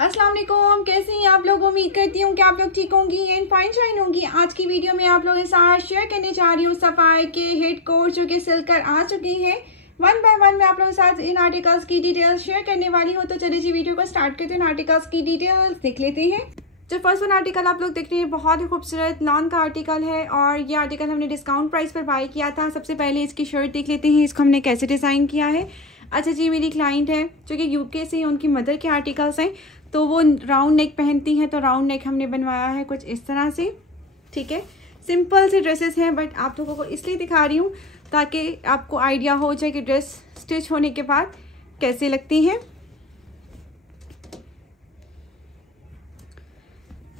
अस्सलाम वालेकुम, कैसे हैं आप लोग। उम्मीद करती हूँ कि आप लोग ठीक होंगी एंड फाइन शाइन होंगी। आज की वीडियो में आप लोगों के साथ शेयर करने जा रही हूँ सफाई के हिट कोट जो कि सिल कर आ चुके हैं। वन बाय वन मैं आप लोगों के साथ इन आर्टिकल्स की डिटेल्स शेयर करने वाली हूँ। तो चलिए जी वीडियो को स्टार्ट करते हैं। आर्टिकल्स की डिटेल्स देख लेते हैं। जो फर्स्ट वन आर्टिकल आप लोग देख रहे हैं बहुत ही खूबसूरत लॉन का आर्टिकल है और ये आर्टिकल हमने डिस्काउंट प्राइस पर बाय किया था। सबसे पहले इसकी शर्ट देख लेते हैं, इसको हमने कैसे डिज़ाइन किया है। अच्छा जी, मेरी क्लाइंट है जो कि यूके से, उनकी मदर के आर्टिकल्स हैं तो वो राउंड नेक पहनती हैं, तो राउंड नेक हमने बनवाया है कुछ इस तरह से। ठीक है, सिंपल सी ड्रेसेस हैं बट आप लोगों को इसलिए दिखा रही हूँ ताकि आपको आइडिया हो जाए कि ड्रेस स्टिच होने के बाद कैसे लगती हैं।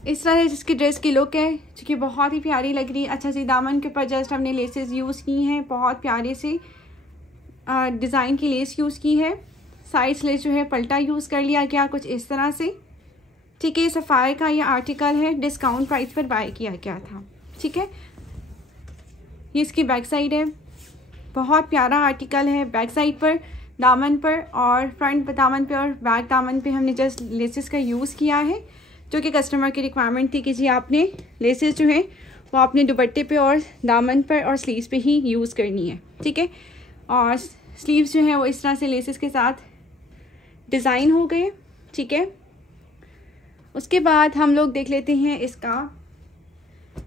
इस तरह जिसकी ड्रेस की लुक है जो कि बहुत ही प्यारी लग रही है। अच्छा सी दामन के ऊपर जस्ट हमने लेसेस यूज़ की हैं, बहुत प्यारे से डिज़ाइन की लेस यूज़ की है। साइड लेस जो है पल्टा यूज़ कर लिया गया कुछ इस तरह से। ठीक है, सफ़ाई का ये आर्टिकल है, डिस्काउंट प्राइस पर बाय किया गया था। ठीक है, ये इसकी बैक साइड है, बहुत प्यारा आर्टिकल है। बैक साइड पर, दामन पर और फ्रंट दामन पे और बैक दामन पे हमने जस्ट लेसेस का यूज़ किया है जो कि कस्टमर की रिक्वायरमेंट थी कि जी आपने लेसेस जो है वो आपने दुपट्टे पे और दामन पर और स्लीव्स पे ही यूज़ करनी है। ठीक है, और स्लीव्स जो है वो इस तरह से लेसेस के साथ डिज़ाइन हो गए। ठीक है, उसके बाद हम लोग देख लेते हैं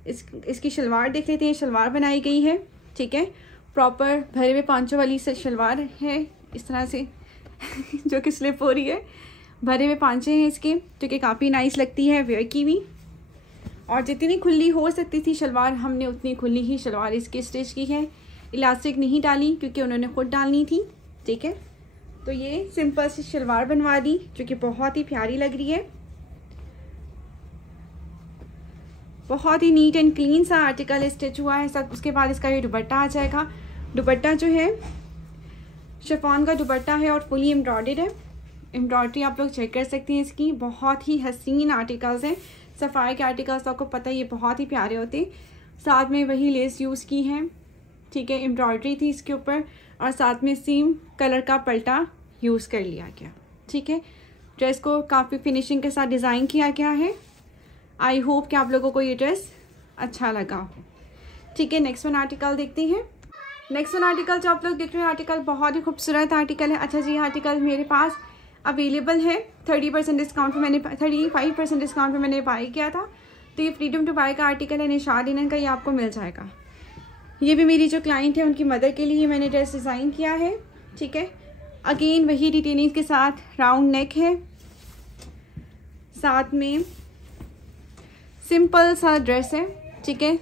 इसकी शलवार देख लेते हैं। शलवार बनाई गई है, ठीक है, प्रॉपर भरे हुए पांचों वाली से शलवार है इस तरह से जो कि स्लिप हो रही है। भरे हुए पांचे हैं इसके जो कि काफ़ी नाइस लगती है वेयर की भी। और जितनी खुली हो सकती थी शलवार हमने उतनी खुली ही शलवार इसकी स्टिच की है। इलास्टिक नहीं डाली क्योंकि उन्होंने खुद डालनी थी। ठीक है, तो ये सिंपल सी शलवार बनवा दी जो कि बहुत ही प्यारी लग रही है। बहुत ही नीट एंड क्लीन सा आर्टिकल स्टिच हुआ है सब। उसके बाद इसका ये दुपट्टा आ जाएगा। दुपट्टा जो है शिफॉन का दुपट्टा है और फुली एम्ब्रॉयडर्ड है। एम्ब्रॉयडरी आप लोग चेक कर सकती हैं इसकी। बहुत ही हसीन आर्टिकल्स हैं। सफ़ाई के आर्टिकल्स आपको पता है ये बहुत ही प्यारे होते हैं। साथ में वही लेस यूज़ की है। ठीक है, एम्ब्रॉयडरी थी इसके ऊपर और साथ में सेम कलर का पल्टा यूज़ कर लिया गया। ठीक है, ड्रेस को काफ़ी फिनिशिंग के साथ डिज़ाइन किया गया है। आई होप कि आप लोगों को ये ड्रेस अच्छा लगा हो। ठीक है, नेक्स्ट वन आर्टिकल देखते हैं। नेक्स्ट वन आर्टिकल जो आप लोग देख रहे हैं आर्टिकल बहुत ही खूबसूरत आर्टिकल है। अच्छा जी, आर्टिकल मेरे पास अवेलेबल है 30% डिस्काउंट पे, मैंने 35% डिस्काउंट पे मैंने बाय किया था। तो ये फ्रीडम टू बाय का आर्टिकल है, निशाद लिनन का, ये आपको मिल जाएगा। ये भी मेरी जो क्लाइंट है उनकी मदर के लिए मैंने ड्रेस डिज़ाइन किया है। ठीक है, अगेन वही डिटेलिंग के साथ राउंड नेक है, साथ में सिंपल सा ड्रेस है। ठीक है,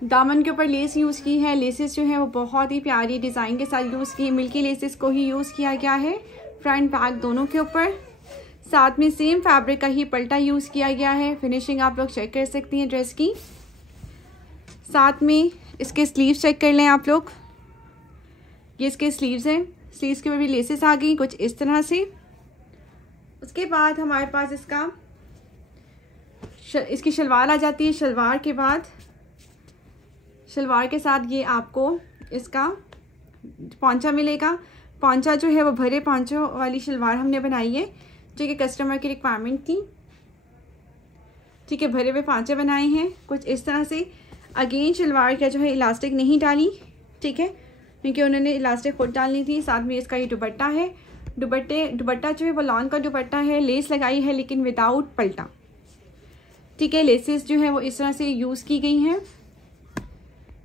दामन के ऊपर लेस यूज़ की है। लेसेस जो है वो बहुत ही प्यारी डिज़ाइन के साथ यूज़ की है। मिल्की लेसेस को ही यूज़ किया गया है फ्रंट बैक दोनों के ऊपर। साथ में सेम फैब्रिक का ही पल्टा यूज़ किया गया है। फिनिशिंग आप लोग चेक कर सकती हैं ड्रेस की। साथ में इसके स्लीव्स चेक कर लें आप लोग, ये इसके स्लीव्स हैं। स्लीव्स के ऊपर भी लेसेस आ गई कुछ इस तरह से। उसके बाद हमारे पास इसकी शलवार आ जाती है। शलवार के बाद शलवार के साथ ये आपको इसका पौंचा मिलेगा। पौंचा जो है वो भरे पौंचों वाली शलवार हमने बनाई है जो कि कस्टमर की रिक्वायरमेंट थी। ठीक है, भरे हुए पौंचे बनाए हैं कुछ इस तरह से। अगेन शलवार का जो है इलास्टिक नहीं डाली, ठीक है, क्योंकि उन्होंने इलास्टिक खुद डालनी थी। साथ में इसका ये दुपट्टा है। दुपट्टा जो है वो लॉन का दुपट्टा है, लेस लगाई है लेकिन विदाउट पल्टा। ठीक है, लेसेस जो है वो इस तरह से यूज़ की गई हैं।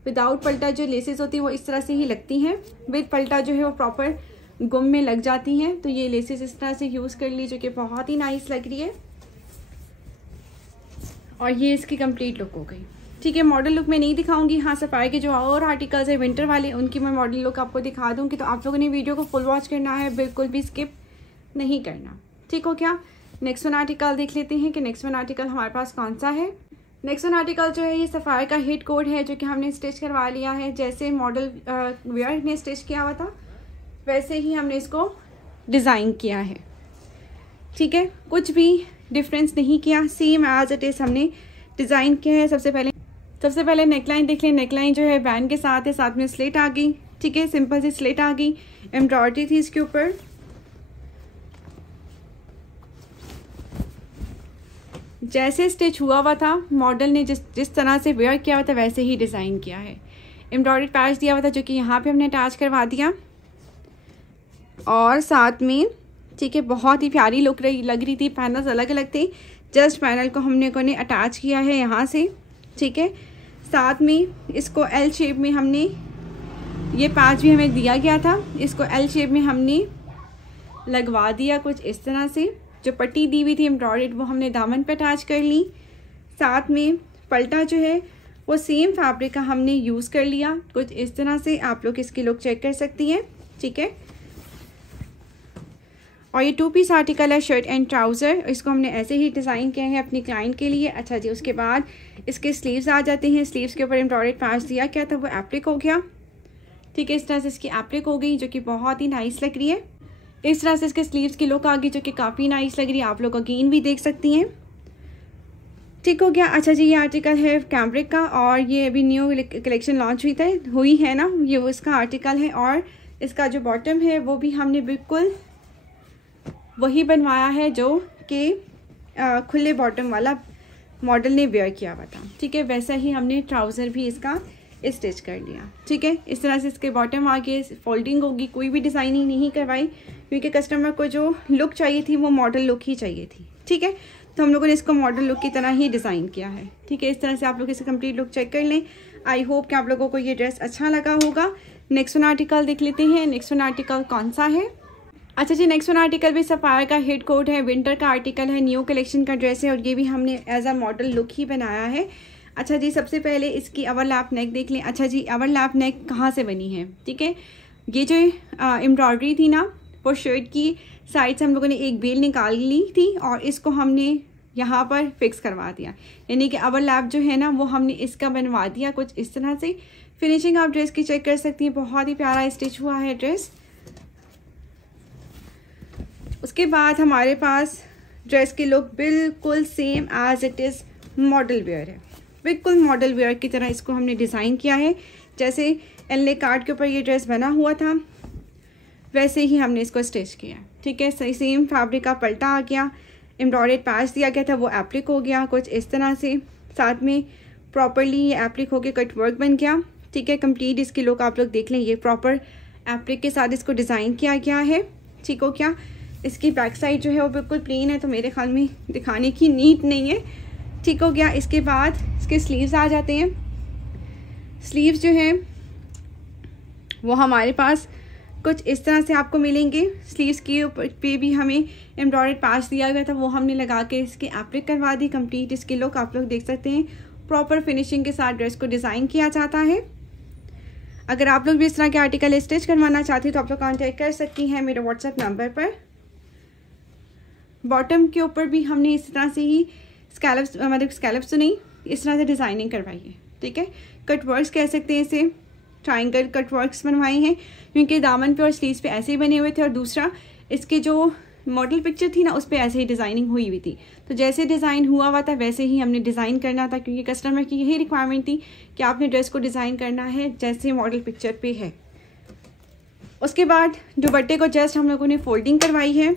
विदाउट पल्टा जो लेसेस होती है वो इस तरह से ही लगती हैं। विद पल्टा जो है वो प्रॉपर गुम में लग जाती हैं। तो ये लेसेस इस तरह से यूज़ कर ली जो कि बहुत ही नाइस लग रही है। और ये इसकी कंप्लीट लुक हो गई। ठीक है, मॉडल लुक मैं नहीं दिखाऊंगी। हाँ, सफ़ाई के जो और आर्टिकल्स है विंटर वाले उनकी मैं मॉडल लुक आपको दिखा दूंगी। तो आप लोगों ने वीडियो को फुल वॉच करना है, बिल्कुल भी स्किप नहीं करना। ठीक हो क्या। नेक्स्ट वन आर्टिकल देख लेते हैं कि नेक्स्ट वन आर्टिकल हमारे पास कौन सा है। नेक्स्ट वन आर्टिकल जो है ये सफ़ाई का हिट कोड है जो कि हमने स्टिच करवा लिया है। जैसे मॉडल वेयर ने स्टिच किया हुआ था वैसे ही हमने इसको डिज़ाइन किया है। ठीक है, कुछ भी डिफरेंस नहीं किया, सेम एज इट इज़ हमने डिज़ाइन किया है। सबसे पहले नेकलाइन देख लें। नेकलाइन जो है बैंड के साथ है, साथ में स्लिट आ गई। ठीक है, सिंपल सी स्लिट आ गई। एम्ब्रॉयडरी थी इसके ऊपर। जैसे स्टिच हुआ हुआ था मॉडल ने जिस तरह से वेयर किया हुआ था वैसे ही डिज़ाइन किया है। एम्ब्रॉयडरी पैच दिया हुआ था जो कि यहाँ पे हमने अटैच करवा दिया और साथ में ठीक है बहुत ही प्यारी लग रही थी। पैनल्स अलग अलग थे, जस्ट पैनल को हमने अटैच किया है यहाँ से। ठीक है, साथ में इसको एल शेप में हमने, ये पैच भी हमें दिया गया था, इसको एल शेप में हमने लगवा दिया कुछ इस तरह से। जो पट्टी दी हुई थी एम्ब्रॉयडर्ड वो हमने दामन पे अटैच कर ली। साथ में पल्टा जो है वो सेम फैब्रिक का हमने यूज़ कर लिया कुछ इस तरह से। आप लोग इसकी लुक चेक कर सकती हैं। ठीक है, और ये 2 पीस आर्टिकल है, शर्ट एंड ट्राउज़र। इसको हमने ऐसे ही डिज़ाइन किया है अपनी क्लाइंट के लिए। अच्छा जी, उसके बाद इसके स्लीव्स आ जाते हैं। स्लीव्स के ऊपर एम्ब्रॉयडर्ड पैच दिया क्या था वो एप्लिक हो गया। ठीक है, इस तरह से इसकी एप्लिक हो गई जो कि बहुत ही नाइस लग रही है। इस तरह से इसके स्लीव्स की लुक आ गई जो कि काफ़ी नाइस लग रही है। आप लोग अगेन भी देख सकती हैं। ठीक हो गया। अच्छा जी, ये आर्टिकल है कैम्ब्रिक का और ये अभी न्यू कलेक्शन लॉन्च हुई है ना, ये उसका आर्टिकल है। और इसका जो बॉटम है वो भी हमने बिल्कुल वही बनवाया है जो कि खुले बॉटम वाला मॉडल ने वेयर किया हुआ था। ठीक है, वैसा ही हमने ट्राउज़र भी इसका स्टिच कर लिया। ठीक है, इस तरह से इसके बॉटम आगे फोल्डिंग होगी, कोई भी डिज़ाइनिंग नहीं करवाई क्योंकि कस्टमर को जो लुक चाहिए थी वो मॉडल लुक ही चाहिए थी। ठीक है, तो हम लोगों ने इसको मॉडल लुक की तरह ही डिज़ाइन किया है। ठीक है, इस तरह से आप लोग इसका कंप्लीट लुक चेक कर लें। आई होप कि आप लोगों को ये ड्रेस अच्छा लगा होगा। नेक्स्ट वन आर्टिकल देख लेते हैं। नेक्स्ट वन आर्टिकल कौन सा है? अच्छा जी, नेक्स्ट वन आर्टिकल भी सफ़ायर का हेड कोट है, विंटर का आर्टिकल है, न्यू कलेक्शन का ड्रेस है और ये भी हमने एज अ मॉडल लुक ही बनाया है। अच्छा जी, सबसे पहले इसकी ओवरलैप नेक देख लें। अच्छा जी, ओवरलैप नेक कहाँ से बनी है? ठीक है, ये जो एम्ब्रॉयडरी थी ना वो शर्ट की साइड से हम लोगों ने एक बेल निकाल ली थी और इसको हमने यहाँ पर फिक्स करवा दिया, यानी कि ओवरलैप जो है ना वो हमने इसका बनवा दिया कुछ इस तरह से। फिनिशिंग आप ड्रेस की चेक कर सकती हैं, बहुत ही प्यारा स्टिच हुआ है ड्रेस। उसके बाद हमारे पास ड्रेस की लुक बिल्कुल same as it is model wear है, बिल्कुल मॉडल वेयर की तरह इसको हमने डिज़ाइन किया है। जैसे एल्ले कार्ड के ऊपर ये ड्रेस बना हुआ था वैसे ही हमने इसको स्टिच किया। ठीक है, सही सेम फैब्रिक का पल्टा आ गया, एम्ब्रॉयडर्ड पैच दिया गया था वो एप्लिक हो गया कुछ इस तरह से। साथ में प्रॉपरली ये एप्लिक हो गया, कट वर्क बन गया। ठीक है, कंप्लीट इसकी लुक आप लोग देख लें, ये प्रॉपर एप्लिक के साथ इसको डिज़ाइन किया गया है। ठीक हो क्या? इसकी बैक साइड जो है वो बिल्कुल प्लेन है तो मेरे ख्याल में दिखाने की नीड नहीं है। ठीक हो गया। इसके बाद इसके स्लीव्स आ जाते हैं। स्लीव्स जो हैं वो हमारे पास कुछ इस तरह से आपको मिलेंगे। स्लीव्स के ऊपर पे भी हमें एम्ब्रॉयडर्ड पैच दिया गया था, वो हमने लगा के इसकी एप्लिक करवा दी। कंप्लीट इसकी लुक आप लोग देख सकते हैं, प्रॉपर फिनिशिंग के साथ ड्रेस को डिज़ाइन किया जाता है। अगर आप लोग भी इस तरह के आर्टिकल स्टिच करवाना चाहती हैं तो आप लोग कॉन्टेक्ट कर सकती हैं मेरे व्हाट्सएप नंबर पर। बॉटम के ऊपर भी हमने इस तरह से ही स्कैलप्स, मतलब स्कैलप्स तो नहीं, इस तरह से डिज़ाइनिंग करवाई है। ठीक है, कट वर्क्स कह सकते हैं इसे, ट्रायंगल कट वर्क्स बनवाए हैं क्योंकि दामन पे और स्लीव्स पे ऐसे ही बने हुए थे और दूसरा इसके जो मॉडल पिक्चर थी ना उस पर ऐसे ही डिज़ाइनिंग हुई हुई थी। तो जैसे डिज़ाइन हुआ था वैसे ही हमने डिज़ाइन करना था क्योंकि कस्टमर की यही रिक्वायरमेंट थी कि आपने ड्रेस को डिज़ाइन करना है जैसे मॉडल पिक्चर पे है। उसके बाद दुपट्टे को जस्ट हम लोगों ने फोल्डिंग करवाई है,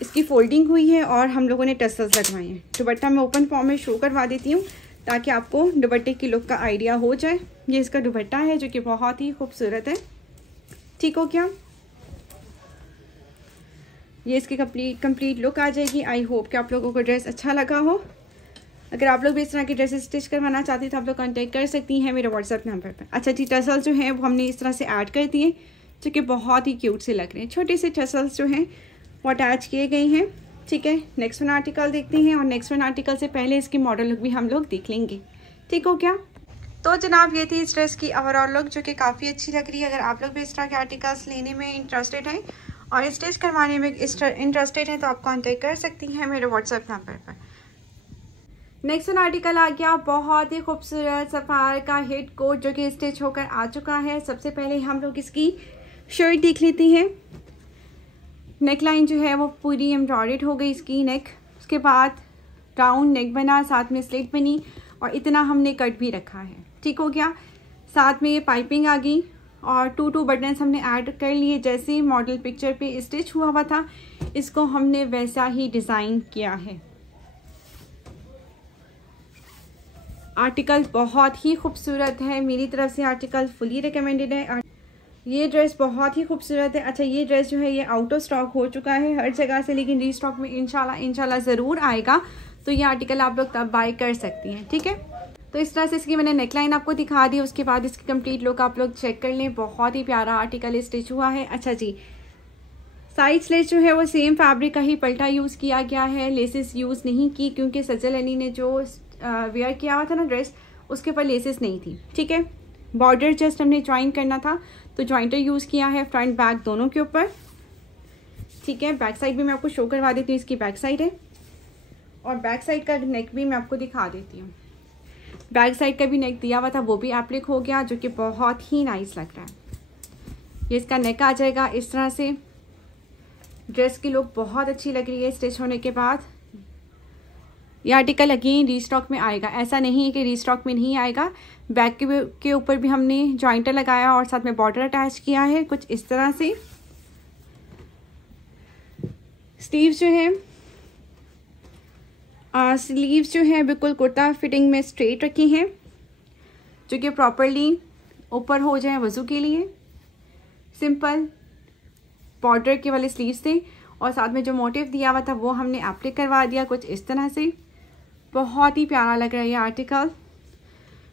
इसकी फोल्डिंग हुई है और हम लोगों ने टसल्स लगवाए हैं। दुपट्टा मैं ओपन फॉर्म में शो करवा देती हूँ ताकि आपको दुपट्टे की लुक का आइडिया हो जाए। ये इसका दुपट्टा है जो कि बहुत ही खूबसूरत है। ठीक हो क्या? ये इसकी कंप्लीट लुक आ जाएगी। आई होप कि आप लोगों को ड्रेस अच्छा लगा हो। अगर आप लोग भी इस तरह की ड्रेसेस स्टिच करवाना चाहती हैं तो आप लोग कॉन्टेक्ट कर सकती हैं मेरे व्हाट्सएप नंबर पर। अच्छा जी, टसल्स जो हैं वो हमने इस तरह से ऐड कर दिए जो कि बहुत ही क्यूट से लग रहे हैं। छोटे से टसल्स जो हैं वो अटैच किए गए हैं। ठीक है, नेक्स्ट वन आर्टिकल देखते हैं और नेक्स्ट वन आर्टिकल से पहले इसकी मॉडल लुक भी हम लोग देख लेंगे। ठीक हो क्या? तो जनाब ये थी इस ड्रेस की ओवरऑल लुक जो कि काफ़ी अच्छी लग रही है। अगर आप लोग भी इस तरह के आर्टिकल्स लेने में इंटरेस्टेड हैं और स्टिच करवाने में इंटरेस्टेड हैं तो आप कॉन्टेक्ट कर सकती हैं मेरे व्हाट्सएप नंबर पर। नेक्स्ट वन आर्टिकल आ गया बहुत ही खूबसूरत सफ़ायर का हेड कोट जो कि स्टिच होकर आ चुका है। सबसे पहले हम लोग इसकी शर्ट देख लेते हैं। नेक लाइन जो है वो पूरी एम्ब्रॉयडर्ड हो गई इसकी नेक। उसके बाद राउंड नेक बना, साथ में स्लिट बनी और इतना हमने कट भी रखा है। ठीक हो गया? साथ में ये पाइपिंग आ गई और 2 बटन्स हमने ऐड कर लिए जैसे मॉडल पिक्चर पे स्टिच हुआ था, इसको हमने वैसा ही डिज़ाइन किया है। आर्टिकल बहुत ही खूबसूरत है, मेरी तरफ से आर्टिकल फुली रिकमेंडेड है। ये ड्रेस बहुत ही खूबसूरत है। अच्छा, ये ड्रेस जो है ये आउट ऑफ स्टॉक हो चुका है हर जगह से, लेकिन रीस्टॉक में इंशाल्लाह ज़रूर आएगा, तो ये आर्टिकल आप लोग तब बाय कर सकती हैं, ठीक है। तो इस तरह से इसकी मैंने नेकलाइन आपको दिखा दी, उसके बाद इसकी कंप्लीट लुक आप लोग चेक कर लें। बहुत ही प्यारा आर्टिकल स्टिच हुआ है। अच्छा जी, साइड स्लिट जो है वो सेम फैब्रिक का ही पल्टा यूज़ किया गया है, लेसेस यूज़ नहीं की, क्योंकि सजल अली ने जो वेयर किया हुआ था ना ड्रेस, उसके ऊपर लेसेस नहीं थी, ठीक है। बॉर्डर जस्ट हमने ज्वाइन करना था, तो ज्वाइंटर यूज़ किया है फ्रंट बैक दोनों के ऊपर, ठीक है। बैक साइड भी मैं आपको शो करवा देती हूँ, इसकी बैक साइड है, और बैक साइड का नेक भी मैं आपको दिखा देती हूँ। बैक साइड का भी नेक दिया हुआ था, वो भी एप्लिक हो गया, जो कि बहुत ही नाइस लग रहा है। ये इसका नेक आ जाएगा इस तरह से। ड्रेस की लुक बहुत अच्छी लग रही है स्टिच होने के बाद। ये आर्टिकल अगेन रीस्टॉक में आएगा, ऐसा नहीं है कि रीस्टॉक में नहीं आएगा। बैक के ऊपर भी हमने जॉइंटर लगाया और साथ में बॉर्डर अटैच किया है कुछ इस तरह से। स्लीव्स जो है बिल्कुल कुर्ता फिटिंग में स्ट्रेट रखी हैं, जो कि प्रॉपरली ऊपर हो जाए वज़ू के लिए। सिंपल बॉर्डर के वाले स्लीव्स थे, और साथ में जो मोटिव दिया हुआ था वो हमने एप्लिक करवा दिया कुछ इस तरह से। बहुत ही प्यारा लग रहा है ये आर्टिकल,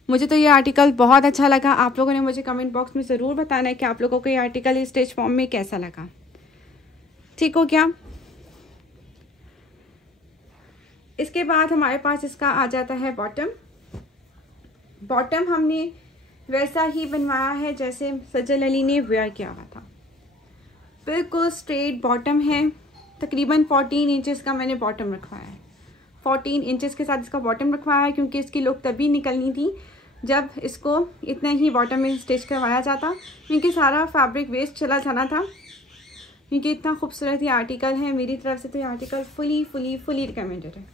मुझे तो ये आर्टिकल बहुत अच्छा लगा। आप लोगों ने मुझे कमेंट बॉक्स में ज़रूर बताना है कि आप लोगों को ये आर्टिकल स्टिच फॉर्म में कैसा लगा, ठीक हो क्या। इसके बाद हमारे पास इसका आ जाता है बॉटम। बॉटम हमने वैसा ही बनवाया है जैसे सजल अली ने वेयर किया हुआ था, बिल्कुल स्ट्रेट बॉटम है। तकरीबन 14 इंचेस का मैंने बॉटम रखवाया है, 14 इंचेस के साथ इसका बॉटम रखवाया है, क्योंकि इसकी लुक तभी निकलनी थी जब इसको इतना ही बॉटम में स्टिच करवाया जाता, क्योंकि सारा फैब्रिक वेस्ट चला जाना था। क्योंकि इतना खूबसूरत ये आर्टिकल है, मेरी तरफ से तो ये आर्टिकल फुली रिकमेंडेड है,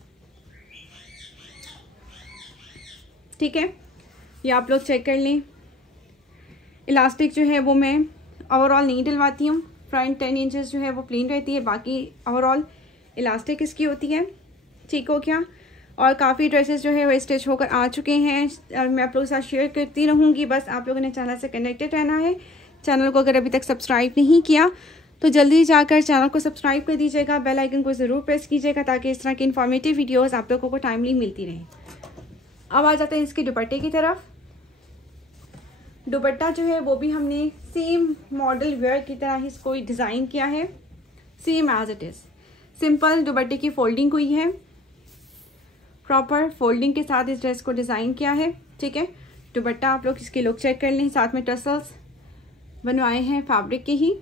ठीक है। ये आप लोग चेक कर लें। इलास्टिक जो है वो मैं ओवरऑल नहीं डलवाती हूँ, फ्रंट 10 इंचेस जो है वो प्लेन रहती है, बाकी ओवरऑल इलास्टिक इसकी होती है, ठीक हो क्या। और काफ़ी ड्रेसेस जो है वो स्टिच होकर आ चुके हैं, और मैं आप लोगों के साथ शेयर करती रहूँगी। बस आप लोगों ने चैनल से कनेक्टेड रहना है। चैनल को अगर अभी तक सब्सक्राइब नहीं किया तो जल्दी जाकर चैनल को सब्सक्राइब कर दीजिएगा, बेल आइकन को ज़रूर प्रेस कीजिएगा, ताकि इस तरह की इन्फॉर्मेटिव वीडियोज़ आप लोगों को टाइमली मिलती रहे। अब आ जाते हैं इसके दुपट्टे की तरफ। दुपट्टा जो है वो भी हमने सेम मॉडल वेयर की तरह ही इसको डिज़ाइन किया है, same as it is. Simple दुपट्टे की फोल्डिंग हुई है, प्रॉपर फोल्डिंग के साथ इस ड्रेस को डिज़ाइन किया है, ठीक है। दुपट्टा आप लोग इसकी लुक चेक कर लें, साथ में टसल्स बनवाए हैं फैब्रिक के ही,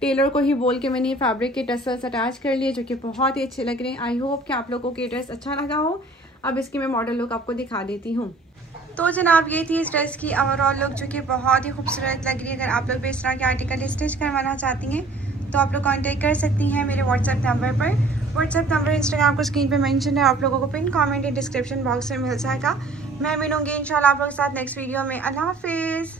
टेलर को ही बोल के मैंने ये फैब्रिक के टसल्स अटैच कर लिए, जो कि बहुत ही अच्छे लग रहे हैं। आई होप कि आप लोगों को ये ड्रेस अच्छा लगा हो। अब इसकी मैं मॉडल लुक आपको दिखा देती हूँ। तो जनाब ये थी इस ड्रेस की ओवरऑल लुक, जो कि बहुत ही खूबसूरत लग रही है। अगर आप लोग भी इस तरह के आर्टिकल स्टिच करवाना चाहती हैं तो आप लोग कांटेक्ट कर सकती हैं मेरे व्हाट्सएप नंबर पर। व्हाट्सएप नंबर इंस्टाग्राम को स्क्रीन पे मेंशन है, आप लोगों को पिन कमेंट या डिस्क्रिप्शन बॉक्स में मिल जाएगा। मैं मिलूंगी इंशाल्लाह आप लोगों के साथ नेक्स्ट वीडियो में। अल्लाह हाफिज़।